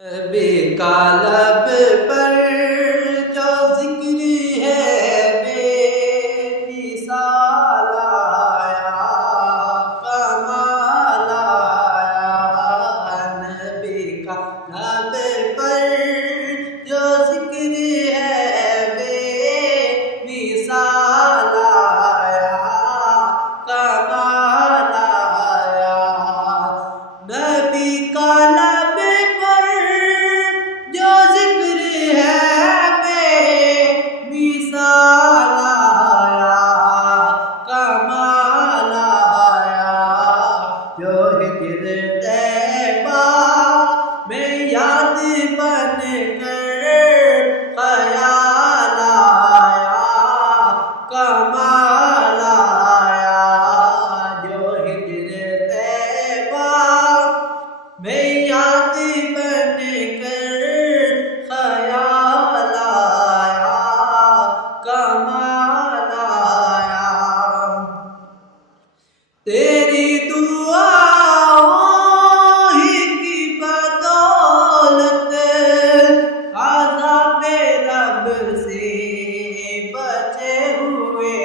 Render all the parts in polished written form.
نبی کا لب پر جو ذکر ہے بے مثال آیا، کمال آیا۔ نبی کا لب پر جو ذکر ہے بے مثال آیا، کمال آیا۔ نبی کا لب طیبہ میں یاد بن کر خیال آیا، کمال آیا۔ جو ہجر طیبہ میں یاد بن کر خیال آیا، کمال آیا۔ تیری دعا سے بچے ہوئے،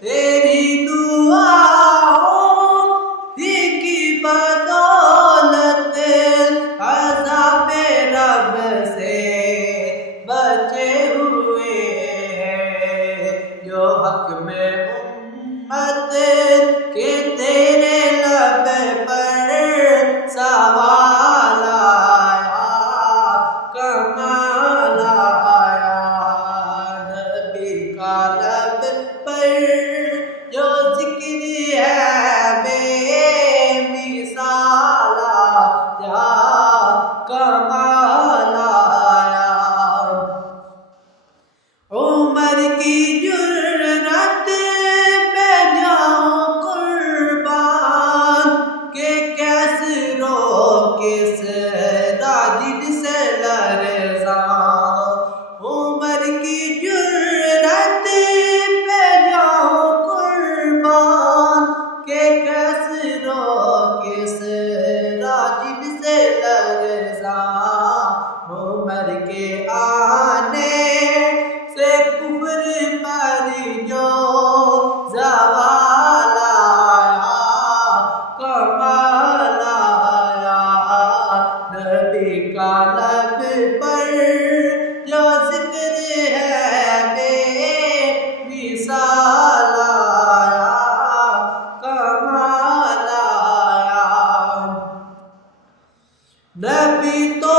تیری دعاؤں ہی کی بدولت عذاب رب سے بچے ہوئے ہیں۔ جو حق میں امت کے تیرے لب پر سوال آیا، کمال آیا۔ نبی کا لب پر جو ذکر ہے بے مثال آیا، کمال آیا۔ عمر کی جرأت پہ جاؤں قربان، کہ کیسے رو کس راجد سے لرزاں۔ عمر کی جرأت پہ جاؤں قربان، کہ کیسے رو کس راجد سے لرزاں۔ عمر کے آنے سے کفر پر جو زوال آیا، کمال آیا۔ نبی کا لب پر جو ذکر ہے بے مثال آیا، کمال آیا۔ نبی تو